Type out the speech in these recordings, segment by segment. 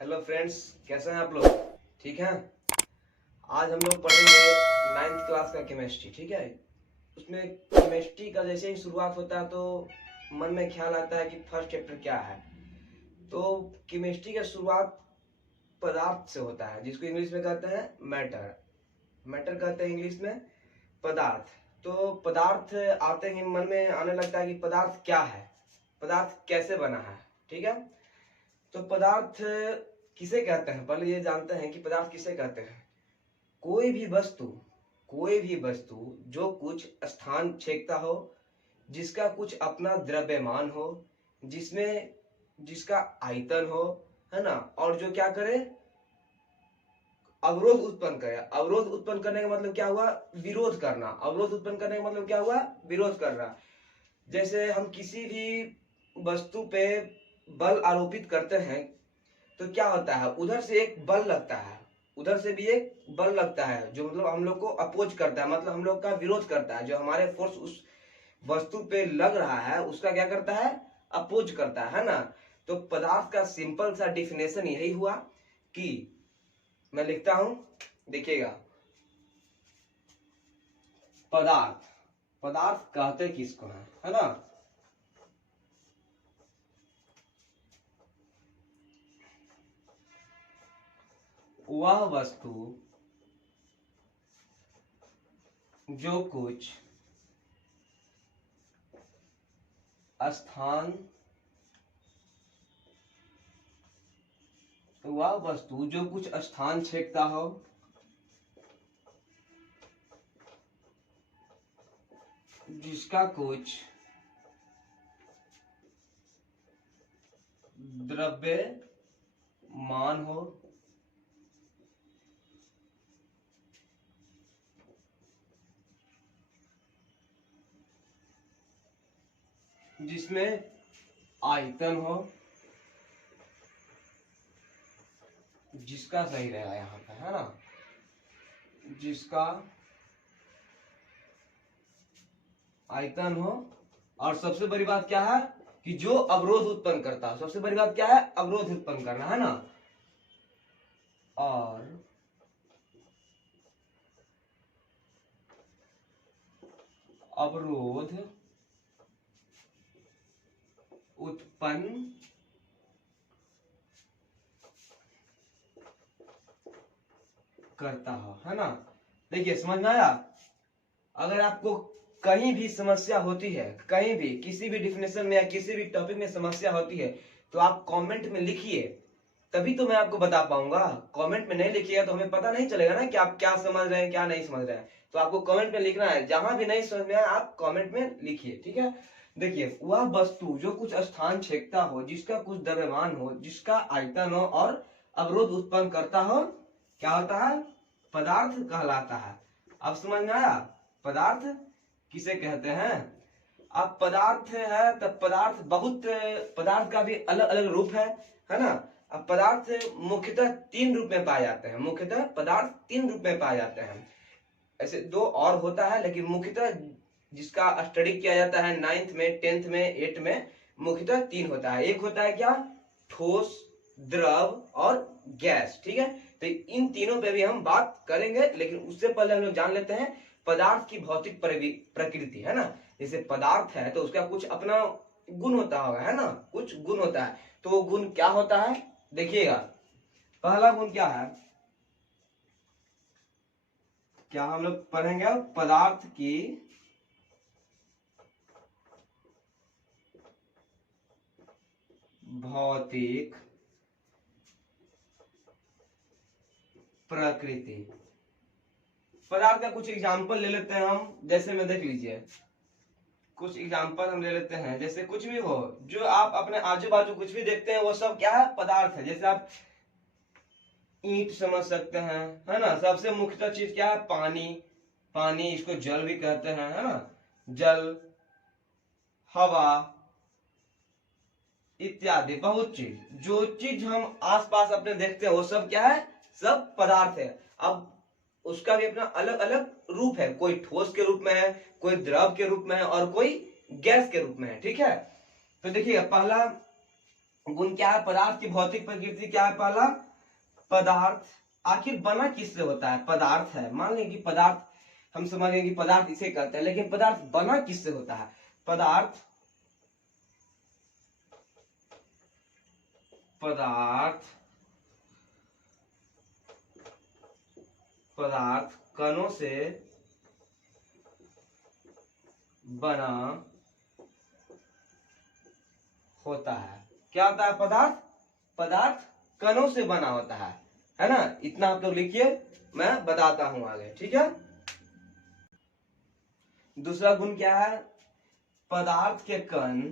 Hello friends, कैसे हैं आप लोग? ठीक हैं। आज हम लोग पढ़ेंगे 9th क्लास का केमिस्ट्री। ठीक है। उसमें केमिस्ट्री का जैसे ही शुरुआत होता है तो मन में ख्याल आता है कि फर्स्ट चैप्टर क्या है। तो केमिस्ट्री का शुरुआत पदार्थ से होता है, जिसको इंग्लिश में कहते हैं मैटर। मैटर कहते हैं इंग्लिश में पदार्थ। तो पदार्थ आते ही मन में आने लगता है कि पदार्थ क्या है, पदार्थ कैसे बना है। ठीक है। तो पदार्थ किसे कहते हैं, पहले ये जानते हैं कि पदार्थ किसे कहते हैं। कोई भी वस्तु, कोई भी वस्तु जो कुछ स्थान छेकता हो, जिसका कुछ अपना द्रव्यमान हो, जिसमें जिसका आयतन हो, है ना, और जो क्या करे, अवरोध उत्पन्न करे। अवरोध उत्पन्न करने का मतलब क्या हुआ? विरोध करना। अवरोध उत्पन्न करने का मतलब क्या हुआ? विरोध करना। जैसे हम किसी भी वस्तु पे बल आरोपित करते हैं तो क्या होता है, उधर से एक बल लगता है, उधर से भी एक बल लगता है, जो मतलब हम लोग को अपोज करता है, मतलब हम लोग का विरोध करता है। जो हमारे फोर्स उस वस्तु पे लग रहा है उसका क्या करता है? अपोज करता है ना। तो पदार्थ का सिंपल सा डिफिनेशन यही हुआ कि मैं लिखता हूं, देखिएगा। पदार्थ, पदार्थ कहते किसको है ना। वह वस्तु जो कुछ स्थान, वह वस्तु जो कुछ स्थान छेकता हो, जिसका कुछ द्रव्य मान हो, जिसमें आयतन हो, जिसका सही रहेगा यहाँ पे, है ना, जिसका आयतन हो, और सबसे बड़ी बात क्या है कि जो अवरोध उत्पन्न करता है। सबसे बड़ी बात क्या है? अवरोध उत्पन्न करना, है ना। और अवरोध उत्पन्न करता हो, है ना। देखिए, समझ में आया? अगर आपको कहीं भी समस्या होती है, कहीं भी किसी भी डिफिनेशन में या किसी भी टॉपिक में समस्या होती है, तो आप कमेंट में लिखिए, तभी तो मैं आपको बता पाऊंगा। कमेंट में नहीं लिखिएगा तो हमें पता नहीं चलेगा ना कि आप क्या समझ रहे हैं, क्या नहीं समझ रहे हैं। तो आपको कमेंट में लिखना है, जहां भी नहीं समझ में आए आप कमेंट में लिखिए। ठीक है। देखिए, वह वस्तु जो कुछ स्थान छेकता हो, जिसका कुछ द्रव्यमान हो, जिसका आयतन हो और अवरोध उत्पन्न करता हो, क्या होता है? पदार्थ कहलाता है। अब समझ में आया पदार्थ किसे कहते हैं। अब पदार्थ है तब पदार्थ बहुत, पदार्थ का भी अलग अलग रूप है ना। अब पदार्थ मुख्यतः 3 रूप में पाए जाते हैं। मुख्यतः पदार्थ 3 रूप में पाए जाते हैं। ऐसे 2 और होता है, लेकिन मुख्यतः जिसका स्टडी किया जाता है 9th में, 10th में, 8th में, मुख्यतः 3 होता है। एक होता है क्या? ठोस, द्रव और गैस। ठीक है। तो इन तीनों पे भी हम बात करेंगे, लेकिन उससे पहले हम लोग जान लेते हैं पदार्थ की भौतिक प्रकृति, है ना। जैसे पदार्थ है तो उसका कुछ अपना गुण होता होगा, है ना, कुछ गुण होता है। तो वो गुण क्या होता है? देखिएगा, पहला गुण क्या है, क्या हम लोग पढ़ेंगे? पदार्थ की भौतिक प्रकृति। पदार्थ का कुछ एग्जाम्पल ले लेते हैं हम। जैसे में देख लीजिए, कुछ एग्जाम्पल हम ले लेते हैं। जैसे कुछ भी हो, जो आप अपने आजू बाजू कुछ भी देखते हैं, वो सब क्या है? पदार्थ है। जैसे आप ईंट समझ सकते हैं, है ना। सबसे मुख्य चीज क्या है? पानी। पानी, इसको जल भी कहते हैं, है ना। जल, हवा इत्यादि बहुत चीज। जो चीज हम आसपास अपने देखते हैं वो सब क्या है? सब पदार्थ है। अब उसका भी अपना अलग अलग रूप है। कोई ठोस के रूप में है, कोई द्रव के रूप में है और कोई गैस के रूप में है। ठीक है। तो देखिए, पहला गुण क्या है? पदार्थ की भौतिक प्रकृति क्या है? पहला, पदार्थ आखिर बना किससे होता है? पदार्थ है, मान लें कि पदार्थ, हम समझ गए कि पदार्थ इसे कहते हैं, लेकिन पदार्थ बना किससे होता है? पदार्थ कणों से बना होता है। क्या होता है? पदार्थ कणों से बना होता है ना? इतना आप लोग लिखिए, मैं बताता हूं आगे, ठीक है। दूसरा गुण क्या है? पदार्थ के कण,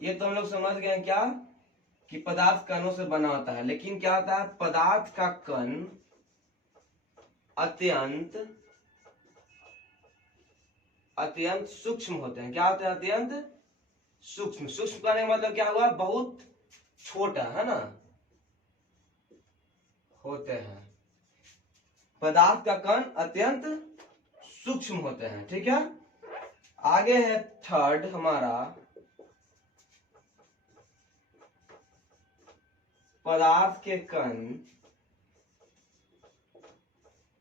ये तो हम लोग समझ गए क्या कि पदार्थ कणों से बना होता है, लेकिन क्या होता है? पदार्थ का कण अत्यंत सूक्ष्म होते हैं। क्या होते हैं? अत्यंत सूक्ष्म। सूक्ष्म करने का मतलब क्या हुआ? बहुत छोटा, है ना, होते हैं। पदार्थ का कण अत्यंत सूक्ष्म होते हैं, ठीक है। आगे है थर्ड हमारा, पदार्थ के कण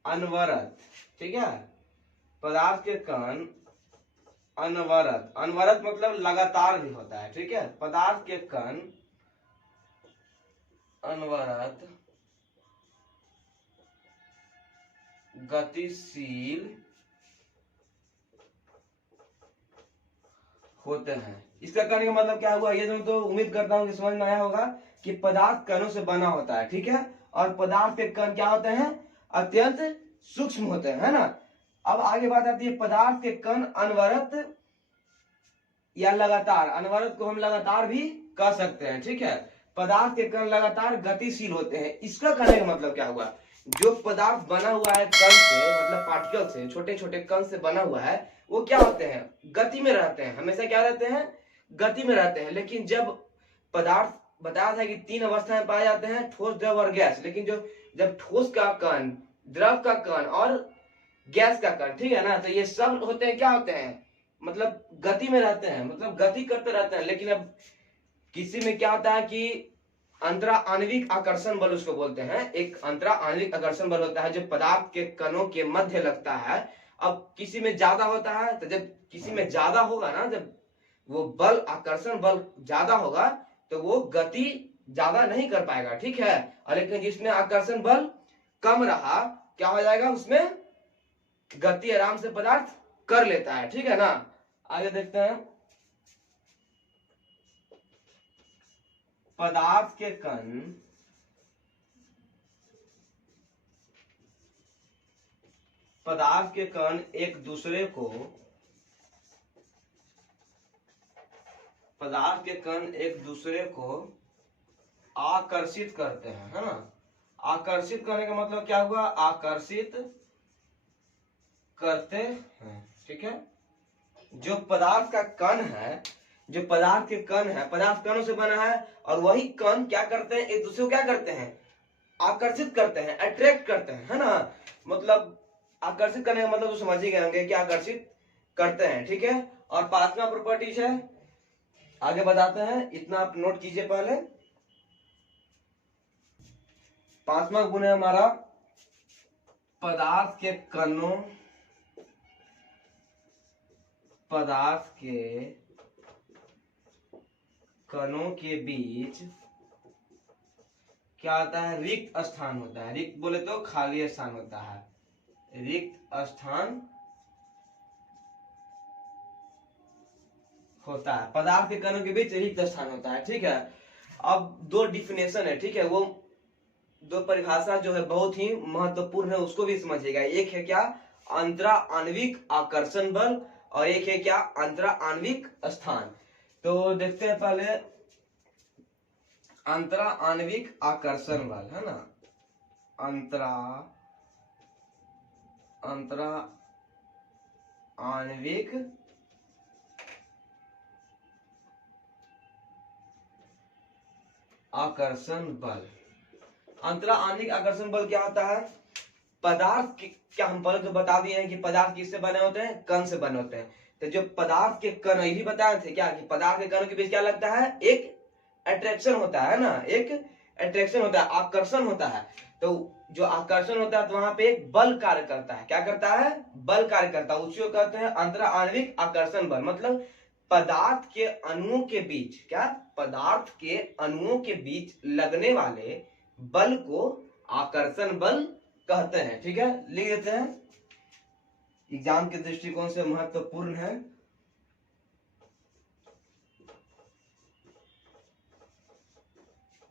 अनवरत, ठीक है। पदार्थ के कण अनवरत, अनवरत मतलब लगातार भी होता है, ठीक है। पदार्थ के कण अनवरत गतिशील होते हैं। इसका कहने का मतलब क्या हुआ? ये तो उम्मीद करता हूं कि समझ में आया होगा कि पदार्थ कणों से बना होता है, ठीक है। और पदार्थ के कण क्या होते हैं? अत्यंत सूक्ष्म होते हैं, है ना। अब आगे बात आती है, पदार्थ के कण अनवरत या लगातार। अनवरत को हम लगातार भी कह सकते हैं, ठीक है। पदार्थ के कण लगातार गतिशील होते हैं। इसका कहने का मतलब क्या हुआ? जो पदार्थ बना हुआ है कण से, मतलब पार्टिकल से, छोटे छोटे कण से बना हुआ है, वो क्या होते हैं? गति में रहते हैं, हमेशा क्या रहते हैं? गति में रहते हैं। लेकिन जब पदार्थ, बताया था कि 3 अवस्थाएं पाए जाते हैं, ठोस, द्रव और गैस। लेकिन जब ठोस का कण, द्रव का कण और गैस का कण, ठीक है ना, तो ये सब होते हैं, क्या होते हैं? मतलब गति में रहते हैं, मतलब गति करते रहते हैं। लेकिन अब किसी में क्या होता है कि अंतरा आणविक आकर्षण बल उसको बोलते हैं। एक अंतरा आणविक आकर्षण बल होता है जो पदार्थ के कणों के मध्य लगता है। अब किसी में ज्यादा होता है, तो जब किसी में ज्यादा होगा ना, जब वो बल, आकर्षण बल ज्यादा होगा, तो वो गति ज्यादा नहीं कर पाएगा, ठीक है। और लेकिन जिसमें आकर्षण बल कम रहा, क्या हो जाएगा? उसमें गति आराम से पदार्थ कर लेता है, ठीक है ना। आगे देखते हैं, पदार्थ के कण एक दूसरे को, पदार्थ के कण एक दूसरे को आकर्षित करते हैं, है ना। आकर्षित करने का मतलब क्या हुआ? आकर्षित करते हैं, ठीक है। जो पदार्थ का कण है, जो पदार्थ के कण है, पदार्थ कणों से बना है, और वही कण क्या करते हैं? एक दूसरे को क्या करते हैं? आकर्षित करते हैं, अट्रैक्ट करते हैं, है ना। मतलब आकर्षित करने का मतलब तो समझ ही गए होंगे कि आकर्षित करते हैं, ठीक है। और 5वां प्रॉपर्टीज है, आगे बताते हैं, इतना आप नोट कीजिए पहले। 5वां गुण है हमारा, पदार्थ के कणों, पदार्थ के कणों के बीच क्या आता है? रिक्त स्थान होता है। रिक्त बोले तो खाली स्थान होता है, रिक्त स्थान होता है। पदार्थ के कणों के बीच रिक्त स्थान होता है, ठीक है। अब 2 डिफिनेशन है, ठीक है। वो 2 परिभाषा जो है बहुत ही महत्वपूर्ण है, उसको भी समझिएगा। एक है क्या? अंतरा आणविक आकर्षण बल, और एक है क्या? अंतरा आणविक स्थान। तो देखते हैं पहले अंतरा आणविक आकर्षण बल, है ना। अंतरा आणविक आकर्षण बल। अंतरा आणविक आकर्षण बल क्या होता है? पदार्थ क्या, हम पहले तो बता दिए हैं कि पदार्थ किससे बने होते हैं? कण से बने होते हैं। तो जो पदार्थ के कण, यही बताए थे क्या कि पदार्थ के कणों के बीच क्या लगता है? एक अट्रैक्शन होता है ना, एक अट्रैक्शन होता है, आकर्षण होता है। तो जो आकर्षण होता है तो वहां पे एक बल कार्य करता है। क्या करता है? बल कार्य करता है। उसी को कहते हैं अंतरा आणविक आकर्षण बल। मतलब पदार्थ के अणुओं के बीच, क्या, पदार्थ के अणुओं के बीच लगने वाले बल को आकर्षण बल कहते हैं। ठीक है, लिख देते हैं, एग्जाम के दृष्टिकोण से महत्वपूर्ण है।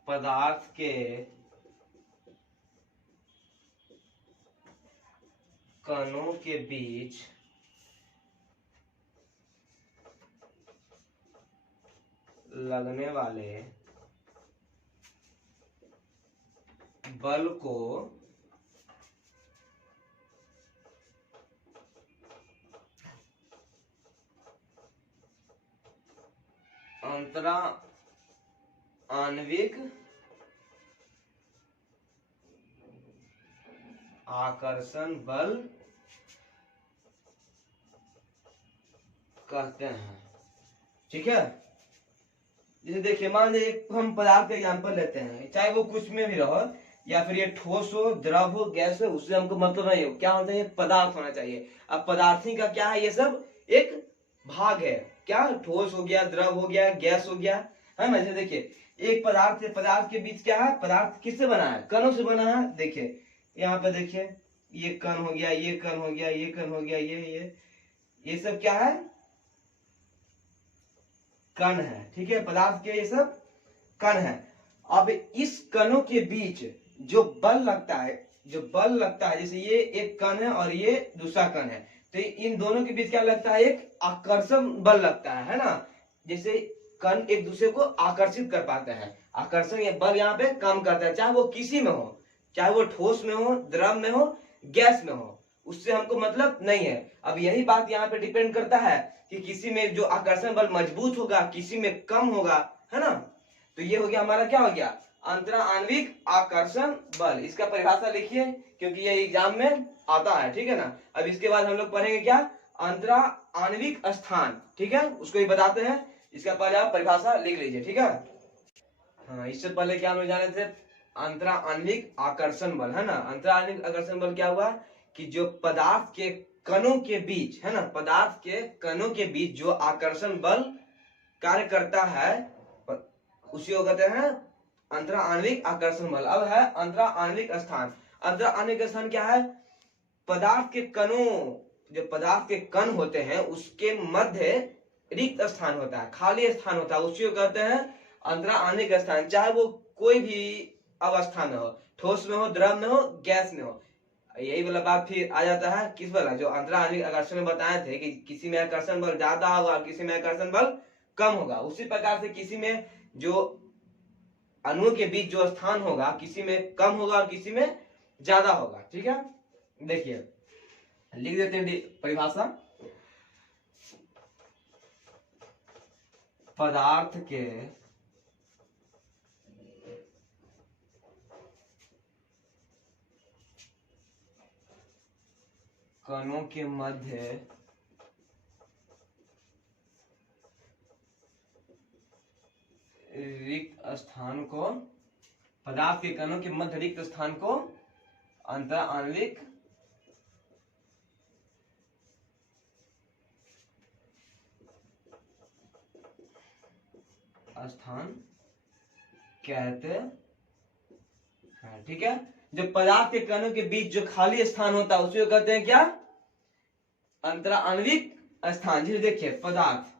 पदार्थ के कणों के बीच लगने वाले बल को अंतरा आणविक आकर्षण बल कहते हैं। ठीक है, जैसे देखिए, मान लीजिए हम पदार्थ का एग्जाम्पल लेते हैं, चाहे वो कुछ में भी रहो, या फिर ये ठोस हो, द्रव हो, गैस हो, उससे हमको मतलब नहीं हो, क्या होता है, ये पदार्थ होना चाहिए। अब पदार्थी का क्या है, ये सब एक भाग है। क्या, ठोस हो गया, द्रव हो गया, गैस हो गया, है ना। जैसे देखिए, एक पदार्थ से पदार्थ के बीच क्या है, पदार्थ किससे बना है, कणों से बना है। देखिए यहाँ पे देखिए, ये कण हो गया, ये कण हो गया, ये कण हो गया, ये सब क्या है, कण है। ठीक है, पदार्थ के ये सब कण है। अब इस कणों के बीच जो बल लगता है, जो बल लगता है, जैसे ये एक कण है और ये दूसरा कण है, तो इन दोनों के बीच क्या लगता है, एक आकर्षण बल लगता है ना। जैसे कण एक दूसरे को आकर्षित कर पाते हैं, आकर्षण ये बल यहाँ पे काम करता है, चाहे वो किसी में हो, चाहे वो ठोस में हो, द्रव में हो, गैस में हो, उससे हमको मतलब नहीं है। अब यही बात यहाँ पे डिपेंड करता है कि किसी में जो आकर्षण बल मजबूत होगा, किसी में कम होगा, है ना। तो ये हो गया हमारा, क्या हो गया, अंतरा आणविक आकर्षण बल। इसका परिभाषा लिखिए, क्योंकि ये एग्जाम में आता है। ठीक है ना। अब इसके बाद हम लोग पढ़ेंगे क्या, अंतरा आणविक स्थान। ठीक है, उसको ही बताते हैं। इसका पहले आप परिभाषा लिख लीजिए। ठीक है, हाँ, इससे पहले क्या हम लोग जाने थे, अंतरा आणविक आकर्षण बल, है ना। अंतरा आणविक आकर्षण बल क्या हुआ कि जो पदार्थ के कणों के बीच, है ना, पदार्थ के कणों के बीच जो आकर्षण बल कार्य करता है, उसी को कहते हैं अंतरा आणविक आकर्षण बल। अब है अंतरा आणविक स्थान। अंतरा आणविक स्थान क्या है, पदार्थ के कणों, जो पदार्थ के कण होते हैं उसके मध्य रिक्त स्थान होता है, खाली स्थान होता है, उसी को कहते हैं अंतरा आणविक स्थान। चाहे वो कोई भी अवस्था में हो, ठोस में हो, द्रव में हो, गैस में हो। यही वाला बात फिर आ जाता है किस वाला, जो अंतरा आणविक आकर्षण में बताए थे कि किसी में आकर्षण बल ज्यादा होगा और किसी में आकर्षण बल कम होगा। उसी प्रकार से किसी में जो अणुओं के बीच जो स्थान होगा, किसी में कम होगा और किसी में ज्यादा होगा। ठीक है, देखिए लिख देते हैं परिभाषा। पदार्थ के कणों के मध्य रिक्त स्थान को, पदार्थ के कणों के मध्य रिक्त स्थान को अंतरा आणविक स्थान कहते हैं। ठीक है, जो पदार्थ के कणों के बीच जो खाली स्थान होता है उसे कहते हैं क्या, अंतरा आणविक स्थान। जैसे देखिए, पदार्थ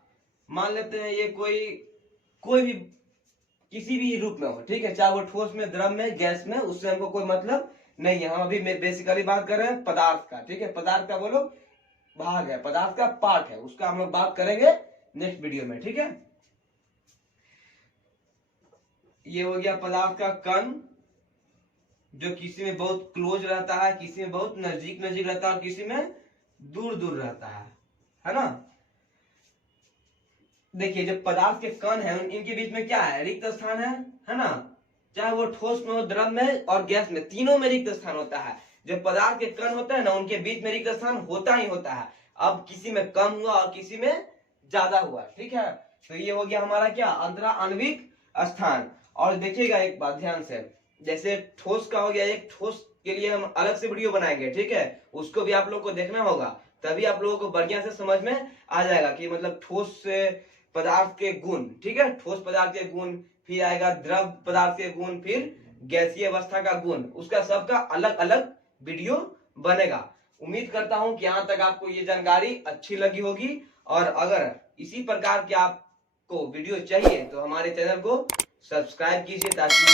मान लेते हैं ये कोई भी किसी भी रूप में हो, ठीक है, चाहे वो ठोस में, द्रव में, गैस में, उससे हमको कोई मतलब नहीं है। हम अभी बेसिकली बात कर रहे हैं पदार्थ का। ठीक है, पदार्थ का बोलो भाग है, पदार्थ का पार्ट है, उसका हम लोग बात करेंगे नेक्स्ट वीडियो में। ठीक है, ये हो गया पदार्थ का कण, जो किसी में बहुत क्लोज रहता है, किसी में बहुत नजदीक नजदीक रहता है और किसी में दूर दूर रहता है ना। देखिए, जो पदार्थ के कण है इनके बीच में क्या है, रिक्त स्थान है ना। चाहे वो ठोस में हो, द्रव में और गैस में, तीनों में रिक्त स्थान होता है। जो पदार्थ के कण होते हैं ना, उनके बीच में रिक्त स्थान होता ही होता है। अब किसी में कम हुआ और किसी में ज्यादा हुआ। ठीक है, तो ये हो गया हमारा क्या, अंतरा आणविक स्थान। और देखिएगा एक बात ध्यान से, जैसे ठोस का हो गया, एक ठोस के लिए हम अलग से वीडियो बनाएंगे, ठीक है, उसको भी आप लोग को देखना होगा, तभी आप लोगों को बढ़िया से समझ में आ जाएगा कि मतलब ठोस पदार्थ के गुण, ठीक है, ठोस पदार्थ के गुण, फिर आएगा द्रव पदार्थ के गुण, फिर गैसीय अवस्था का गुण, उसका सबका अलग अलग वीडियो बनेगा। उम्मीद करता हूं कि यहाँ तक आपको ये जानकारी अच्छी लगी होगी, और अगर इसी प्रकार के आपको वीडियो चाहिए तो हमारे चैनल को सब्सक्राइब कीजिए, ताकि,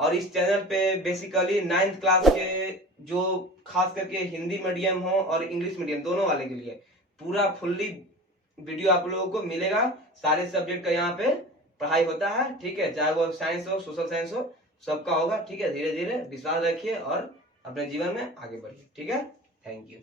और इस चैनल पे बेसिकली 9th क्लास के जो खास करके हिंदी मीडियम हो और इंग्लिश मीडियम दोनों वाले के लिए पूरा फुल्ली वीडियो आप लोगों को मिलेगा। सारे सब्जेक्ट का यहाँ पे पढ़ाई होता है, ठीक है, चाहे वो साइंस हो, सोशल साइंस हो, सबका होगा, ठीक है। धीरे धीरे विश्वास रखिए और अपने जीवन में आगे बढ़िए, ठीक है। Thank you.